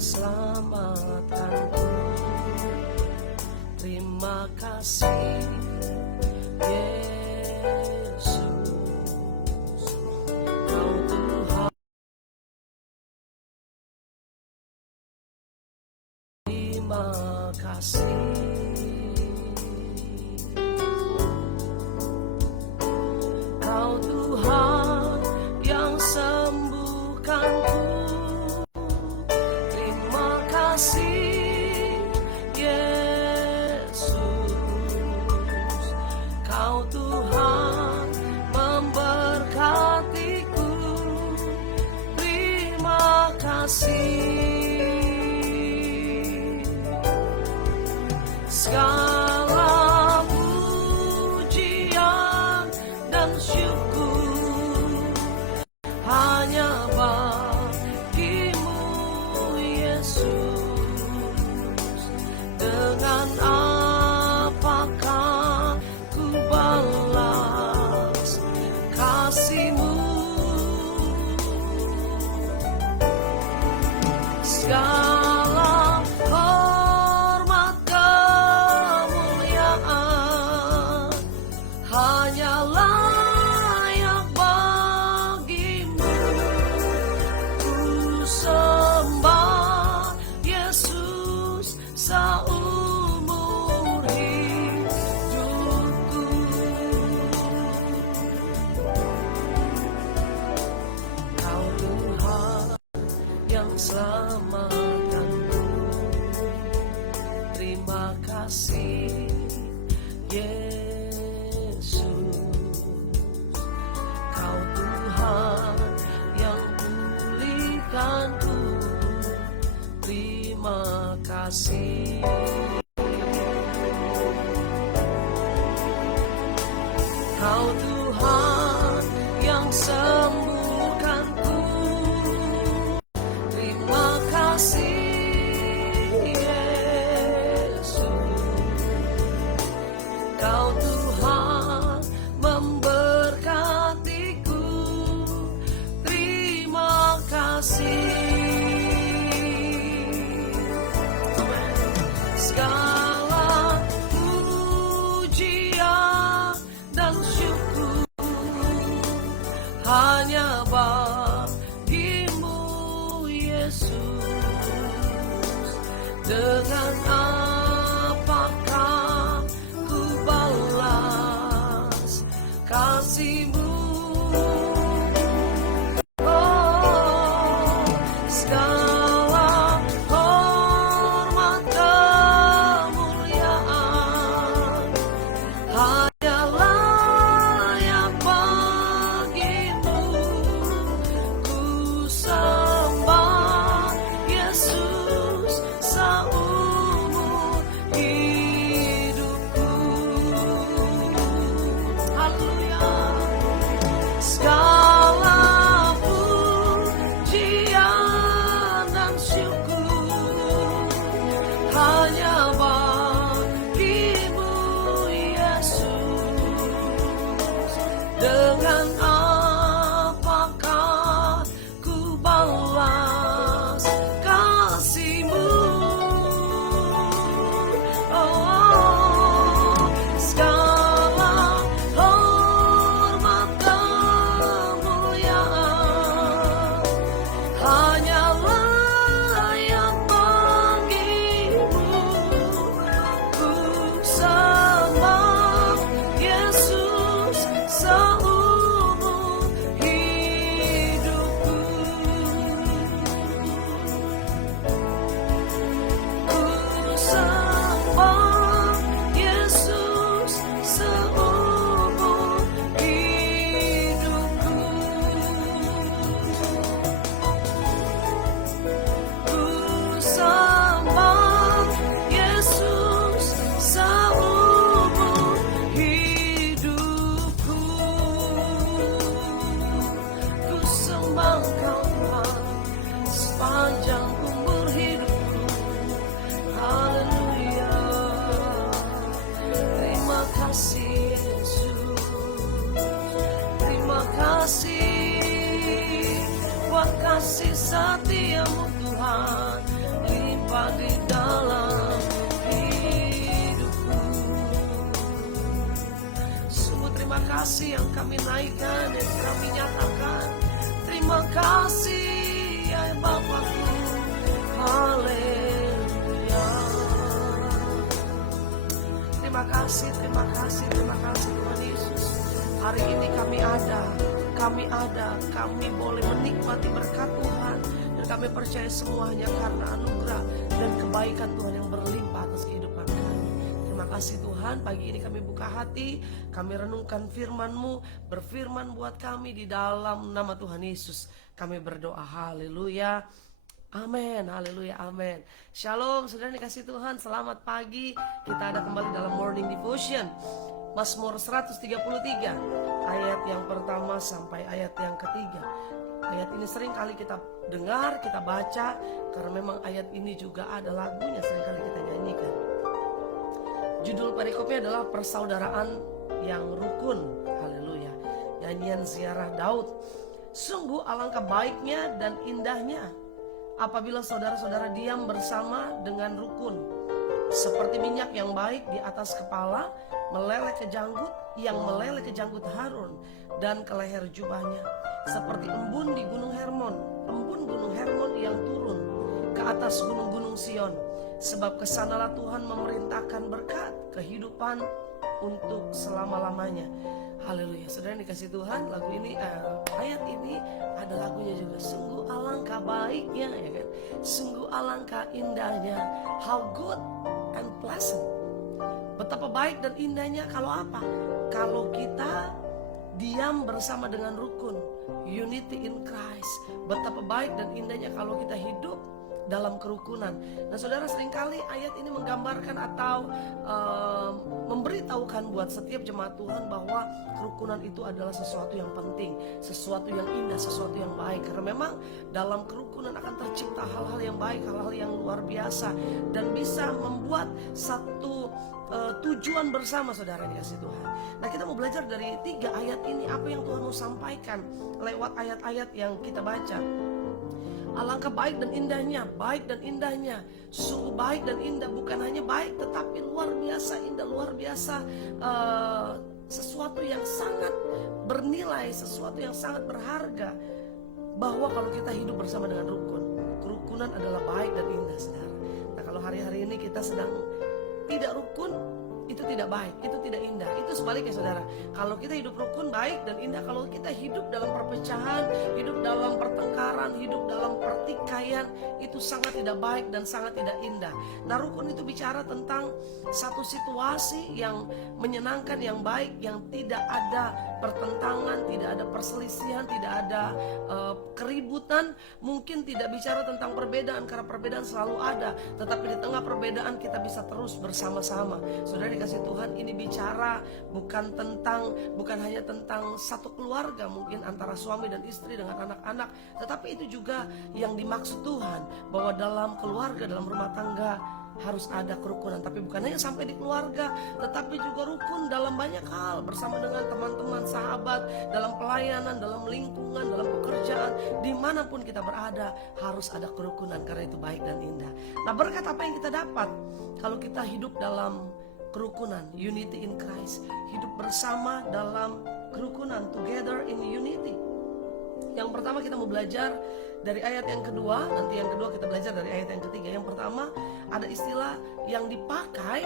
selamatkanku. Terima kasih Yesus, Kau Tuhan. Terima kasih. Kau Tuhan yang sembuhkanku. Terima kasih Yesus, Kau Tuhan memberkatiku. Terima kasih. Segala pujian dan syukur hanya bagimu Yesus. Dengan apakah ku balas kasih-Mu? Segala hormat kemuliaan hanya layak bagimu. Ku sembah Yesus seumur hidupku. Kau Tuhan yang selamatkanku. Terima kasih Yesus, Kau Tuhan yang pulihkanku. Terima kasih. Kau Tuhan yang sembuhkanku. Terima kasih Yesus, Kau Tuhan memberkatiku. Terima kasih. Segala pujian dan syukur hanya bagimu Yesus. Dengan apakah ku balas kasih-Mu? Oh, segala hormat kemuliaan hanya layak bagimu. Ku sembah Yesus seumur hidupku. Haleluya. Segala pujian dan syukur hanya bagimu Yesus. Dengan apakah ku balas kasih-Mu? Oh, segala hormat kemuliaan hanya layak bagimu. Ku sembah Yesus seumur hidupku. Ku sembah Yesus seumur hidupku. Ku sembah Yesus seumur hidupku. Ku sembah Kau Tuhan sepanjang umur hidupku. Haleluya. Terima kasih Yesus. Terima kasih buat kasih setia-Mu Tuhan. terima kasih yang kami naikkan dan kami nyatakan. Terima kasih ya Bapakku. Haleluya. Terima kasih Tuhan Yesus. Hari ini kami boleh menikmati berkat Tuhan. Dan kami percaya semuanya karena anugerah dan kebaikan Tuhan yang berlimpah atas kehidupan kami. Terima kasih Tuhan, pagi ini kami buka hati, kami renungkan firman-Mu, berfirman buat kami di dalam nama Tuhan Yesus. Kami berdoa, haleluya. Amin, haleluya, amin. Shalom, saudara dikasih Tuhan, selamat pagi. Kita ada kembali dalam Morning Devotion Mazmur 133, ayat yang pertama sampai ayat yang ketiga. Ayat ini sering kali kita dengar, kita baca, karena memang ayat ini juga ada lagunya, sering kali kita nyanyikan. Judul perikopnya adalah persaudaraan yang rukun. Haleluya. Nyanyian ziarah Daud. Sungguh alangkah baiknya dan indahnya apabila saudara-saudara diam bersama dengan rukun, seperti minyak yang baik di atas kepala meleleh ke janggut, yang meleleh ke janggut Harun dan ke leher jubahnya, seperti embun di gunung Hermon, embun gunung Hermon yang turun ke atas gunung-gunung Sion. Sebab kesanalah Tuhan memerintahkan berkat kehidupan untuk selama-lamanya. Haleluya. Saudara yang dikasih Tuhan, lagu ini, ayat ini ada lagunya juga. Sungguh alangkah baiknya, ya kan? Sungguh alangkah indahnya. How good and pleasant. Betapa baik dan indahnya kalau apa? Kalau kita diam bersama dengan rukun, unity in Christ. Betapa baik dan indahnya kalau kita hidup dalam kerukunan. Nah saudara, seringkali ayat ini menggambarkan atau memberitahukan buat setiap jemaat Tuhan bahwa kerukunan itu adalah sesuatu yang penting, sesuatu yang indah, sesuatu yang baik. Karena memang dalam kerukunan akan tercipta hal-hal yang baik, hal-hal yang luar biasa, dan bisa membuat satu tujuan bersama, saudara dikasih Tuhan. Nah kita mau belajar dari 3 ayat ini, apa yang Tuhan mau sampaikan lewat ayat-ayat yang kita baca. Alangkah baik dan indahnya, sungguh baik dan indah. Bukan hanya baik, tetapi luar biasa indah, luar biasa, sesuatu yang sangat bernilai, sesuatu yang sangat berharga. Bahwa kalau kita hidup bersama dengan rukun, kerukunan adalah baik dan indah, saudara. Nah kalau hari-hari ini kita sedang tidak rukun, itu tidak baik, itu tidak indah. Itu sebaliknya, saudara. Kalau kita hidup rukun, baik dan indah. Kalau kita hidup dalam perpecahan, hidup dalam pertengkaran, hidup dalam pertikaian, itu sangat tidak baik dan sangat tidak indah. Nah rukun itu bicara tentang satu situasi yang menyenangkan, yang baik, yang tidak ada pertentangan, tidak ada perselisihan, tidak ada keributan. Mungkin tidak bicara tentang perbedaan, karena perbedaan selalu ada, tetapi di tengah perbedaan kita bisa terus bersama-sama. Saudara dikasih Tuhan, ini bicara bukan hanya tentang satu keluarga, mungkin antara suami dan istri dengan anak-anak, tetapi itu juga yang dimaksud Tuhan, bahwa dalam keluarga, dalam rumah tangga harus ada kerukunan. Tapi bukan hanya sampai di keluarga, tetapi juga rukun dalam banyak hal, bersama dengan teman-teman, sahabat, dalam pelayanan, dalam lingkungan, dalam pekerjaan, dimanapun kita berada harus ada kerukunan, karena itu baik dan indah. Nah berkat apa yang kita dapat kalau kita hidup dalam kerukunan, unity in Christ, hidup bersama dalam kerukunan, together in unity. Yang pertama kita mau belajar dari ayat yang kedua, nanti yang kedua kita belajar dari ayat yang ketiga. Yang pertama ada istilah yang dipakai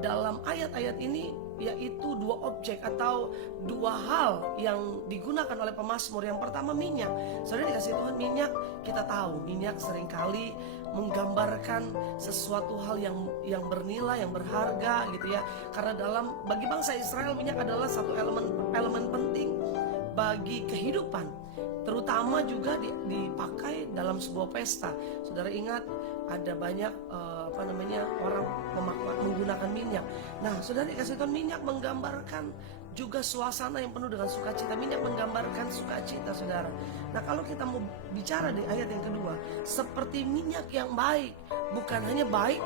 dalam ayat-ayat ini, yaitu 2 objek atau 2 hal yang digunakan oleh pemazmur. Yang pertama minyak. Saudara dikasih Tuhan, minyak, kita tahu minyak seringkali menggambarkan sesuatu hal yang bernilai, yang berharga gitu ya. Karena bagi bangsa Israel minyak adalah satu elemen penting bagi kehidupan, terutama juga dipakai dalam sebuah pesta. Saudara ingat ada banyak orang menggunakan minyak. Nah, saudara dikasih Tuhan, minyak menggambarkan juga suasana yang penuh dengan sukacita. Minyak menggambarkan sukacita, saudara. Nah, kalau kita mau bicara di ayat yang kedua, seperti minyak yang baik, bukan hanya baik,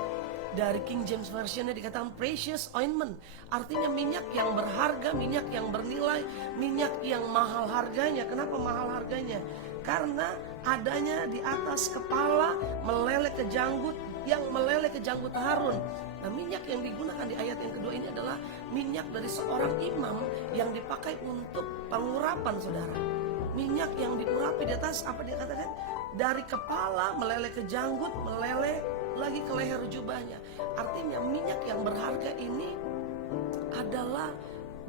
dari King James Version-nya dikatakan precious ointment, artinya minyak yang berharga, minyak yang bernilai, minyak yang mahal harganya. Kenapa mahal harganya? Karena adanya di atas kepala, meleleh ke janggut, yang meleleh ke janggut Harun. Nah, minyak yang digunakan di ayat yang kedua ini adalah minyak dari seorang imam yang dipakai untuk pengurapan, saudara. Minyak yang diurapi di atas, apa dia katakan? Dari kepala meleleh ke janggut, meleleh lagi ke leher jubahnya. Artinya minyak yang berharga ini adalah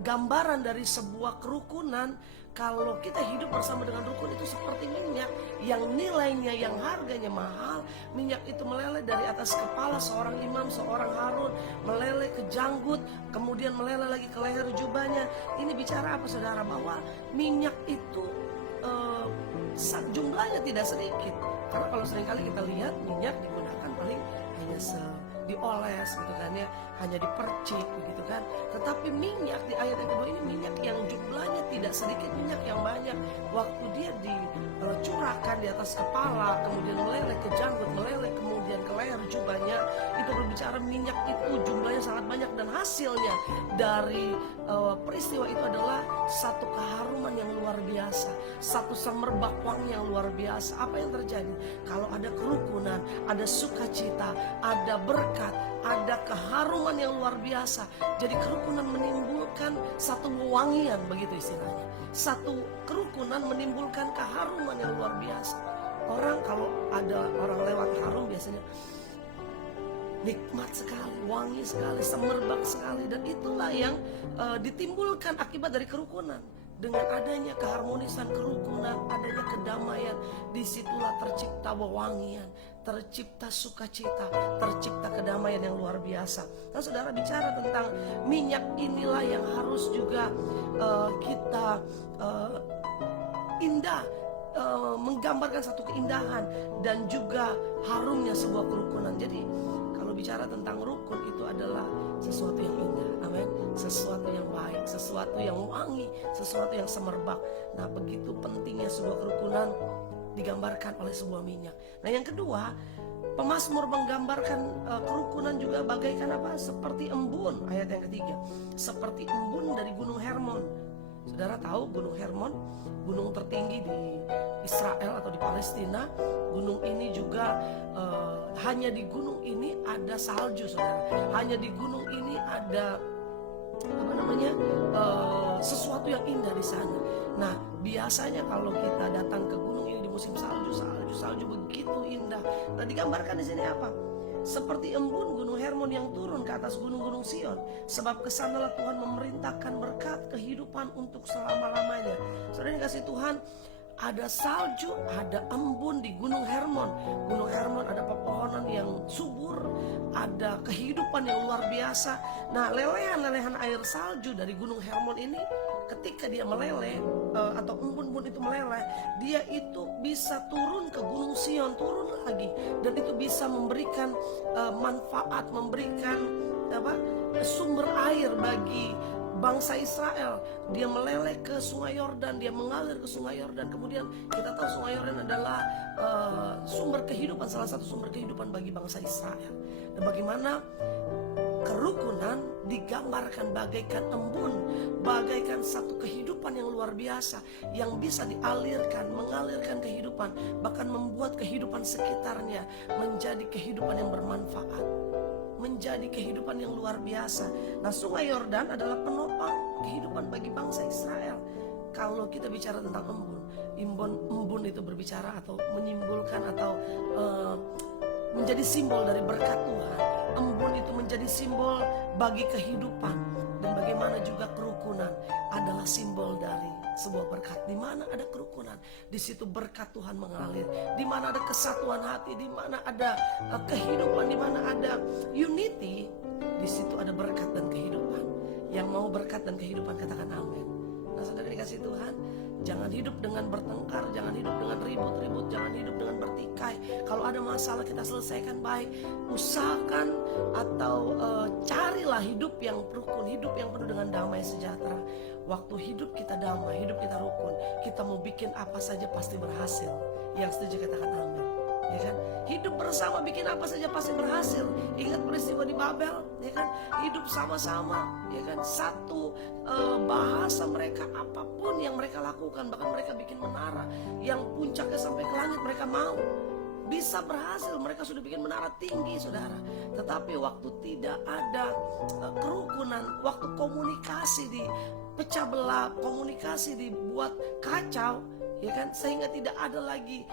gambaran dari sebuah kerukunan. Kalau kita hidup bersama dengan rukun itu seperti minyak yang nilainya, yang harganya mahal. Minyak itu meleleh dari atas kepala seorang imam, seorang Harun, meleleh ke janggut, kemudian meleleh lagi ke leher jubahnya. Ini bicara apa, saudara? Bahwa minyak itu jumlahnya tidak sedikit. Karena kalau seringkali kita lihat minyak digunakan paling hanya dioles gitu kan ya, hanya dipercik begitu kan. Tetapi minyak di ayat yang kedua ini minyak yang jumlahnya tidak sedikit, minyak yang banyak. Waktu dia dicurahkan di atas kepala, kemudian meleleh ke janggut, meleleh kemudian ke leher jubahnya, itu berbicara minyak itu jumlahnya sangat banyak. Dan hasilnya dari peristiwa itu adalah satu keharuman yang luar biasa, satu semerbak wangi yang luar biasa. Apa yang terjadi? Kalau ada kerukunan, ada sukacita, ada berkat, ada keharuman yang luar biasa. Jadi kerukunan menimbulkan satu wewangian, begitu istilahnya. Satu kerukunan menimbulkan keharuman yang luar biasa. Orang kalau ada orang lewat harum biasanya nikmat sekali, wangi sekali, semerbak sekali. Dan itulah yang ditimbulkan akibat dari kerukunan. Dengan adanya keharmonisan kerukunan, adanya kedamaian, disitulah tercipta wewangian, tercipta sukacita, tercipta kedamaian yang luar biasa. Nah, saudara, bicara tentang minyak inilah yang harus juga kita indah, menggambarkan satu keindahan dan juga harumnya sebuah kerukunan. Jadi kalau bicara tentang rukun itu adalah sesuatu yang indah, amin, sesuatu yang baik, sesuatu yang wangi, sesuatu yang semerbak. Nah, begitu pentingnya sebuah kerukunan digambarkan oleh sebuah minyak. Nah, yang kedua, pemazmur menggambarkan kerukunan juga bagaikan apa? Seperti embun, ayat yang ketiga. Seperti embun dari Gunung Hermon. Saudara tahu Gunung Hermon, gunung tertinggi di Israel atau di Palestina. Gunung ini juga hanya di gunung ini ada salju, saudara. Hanya di gunung ini ada sesuatu yang indah di sana. Nah, biasanya kalau kita datang ke gunung ini di musim salju begitu indah. Nah, digambarkan di sini apa? Seperti embun Gunung Hermon yang turun ke atas gunung-gunung Sion. Sebab kesanalah Tuhan memerintahkan berkat kehidupan untuk selama-lamanya. Saudara yang kasih Tuhan, ada salju, ada embun di Gunung Hermon. Gunung Hermon ada pepohonan yang subur, ada kehidupan yang luar biasa. Nah, lelehan-lelehan air salju dari Gunung Hermon ini, ketika dia meleleh atau embun-embun itu meleleh, dia itu bisa turun ke Gunung Sion, turun lagi, dan itu bisa memberikan manfaat, memberikan sumber air bagi bangsa Israel. Dia meleleh ke Sungai Yordan, dia mengalir ke Sungai Yordan. Kemudian kita tahu Sungai Yordan adalah sumber kehidupan, salah satu sumber kehidupan bagi bangsa Israel. Dan bagaimana kerukunan digambarkan bagaikan embun, bagaikan satu kehidupan yang luar biasa yang bisa dialirkan, mengalirkan kehidupan, bahkan membuat kehidupan sekitarnya menjadi kehidupan yang bermanfaat, menjadi kehidupan yang luar biasa. Nah, Sungai Yordan adalah penopang kehidupan bagi bangsa Israel. Kalau kita bicara tentang embun itu berbicara atau menyimpulkan atau menjadi simbol dari berkat Tuhan. Embun itu menjadi simbol bagi kehidupan, dan bagaimana juga kerukunan adalah simbol dari sebuah berkat. Di mana ada kerukunan, di situ berkat Tuhan mengalir. Di mana ada kesatuan hati, di mana ada kehidupan, di mana ada unity, di situ ada berkat dan kehidupan. Yang mau berkat dan kehidupan katakan amin. Nah, saudara dikasih Tuhan, jangan hidup dengan bertengkar, jangan hidup dengan ribut-ribut, jangan hidup dengan bertikai. Kalau ada masalah kita selesaikan baik. Usahakan atau carilah hidup yang rukun, hidup yang penuh dengan damai sejahtera. Waktu hidup kita damai, hidup kita rukun, kita mau bikin apa saja pasti berhasil. Yang setuju katakan amin. Ya kan? Hidup bersama bikin apa saja pasti berhasil. Ingat peristiwa di Babel, ya kan? Hidup sama-sama, ya kan? Satu bahasa mereka, apapun yang mereka lakukan, bahkan mereka bikin menara yang puncaknya sampai ke langit, mereka mau. bisa berhasil, mereka sudah bikin menara tinggi, saudara. Tetapi waktu tidak ada kerukunan, waktu komunikasi dipecah belah, komunikasi dibuat kacau, ya kan, sehingga tidak ada lagi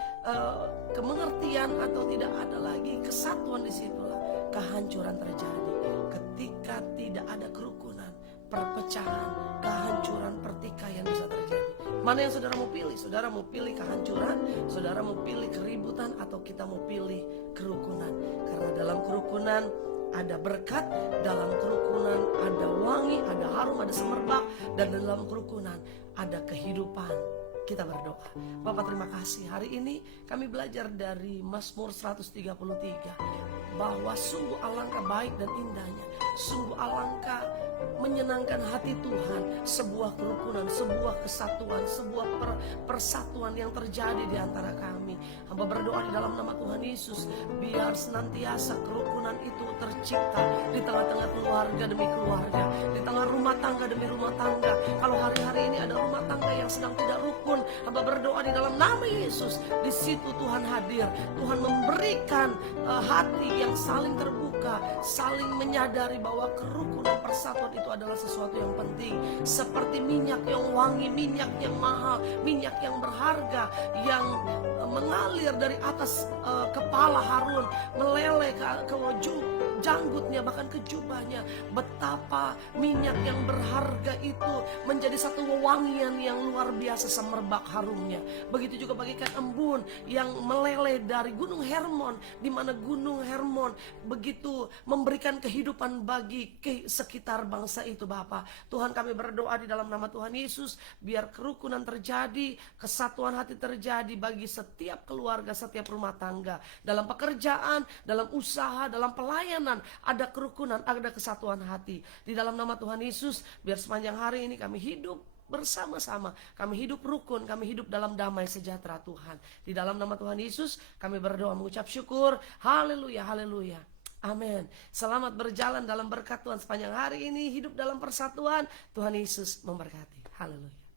kemengertian atau tidak ada lagi kesatuan, disitulah kehancuran terjadi. Ketika tidak ada kerukunan, perpecahan, kehancuran, pertikaian bisa terjadi. Mana yang saudara mau pilih? Saudara mau pilih kehancuran, saudara mau pilih keributan, atau kita mau pilih kerukunan? Karena dalam kerukunan ada berkat, dalam kerukunan ada wangi, ada harum, ada semerbak, dan dalam kerukunan ada kehidupan. Kita berdoa. Bapak, terima kasih. Hari ini kami belajar dari Mazmur 133 bahwa sungguh alangkah baik dan indahnya, sungguh alangkah menyenangkan hati Tuhan, sebuah kerukunan, sebuah kesatuan, sebuah persatuan yang terjadi di antara kami. Hamba berdoa di dalam nama Tuhan Yesus, biar senantiasa kerukunan itu tercipta di tengah-tengah keluarga demi keluarga, di tengah rumah tangga demi rumah tangga. Kalau hari-hari ini ada rumah tangga yang sedang tidak rukun, hamba berdoa di dalam nama Yesus, di situ Tuhan hadir. Tuhan memberikan hati yang saling terbuka, saling menyadari bahwa kerukunan, persatuan itu adalah sesuatu yang penting. Seperti minyak yang wangi, minyak yang mahal, minyak yang berharga, yang mengalir dari atas kepala Harun, meleleh ke janggutnya, bahkan ke jubahnya. Betapa minyak yang berharga itu menjadi satu wewangian yang luar biasa, semerbak harumnya. Begitu juga bagikan embun yang meleleh dari Gunung Hermon, di mana Gunung Hermon begitu memberikan kehidupan bagi sekitar bangsa itu. Bapa, Tuhan, kami berdoa di dalam nama Tuhan Yesus, biar kerukunan terjadi, kesatuan hati terjadi bagi setiap keluarga, setiap rumah tangga, dalam pekerjaan, dalam usaha, dalam pelayanan, ada kerukunan, ada kesatuan hati. Di dalam nama Tuhan Yesus, biar sepanjang hari ini kami hidup bersama-sama, kami hidup rukun, kami hidup dalam damai sejahtera Tuhan. Di dalam nama Tuhan Yesus kami berdoa mengucap syukur. Haleluya, haleluya, amin. Selamat berjalan dalam berkat Tuhan sepanjang hari ini, hidup dalam persatuan. Tuhan Yesus memberkati. Haleluya.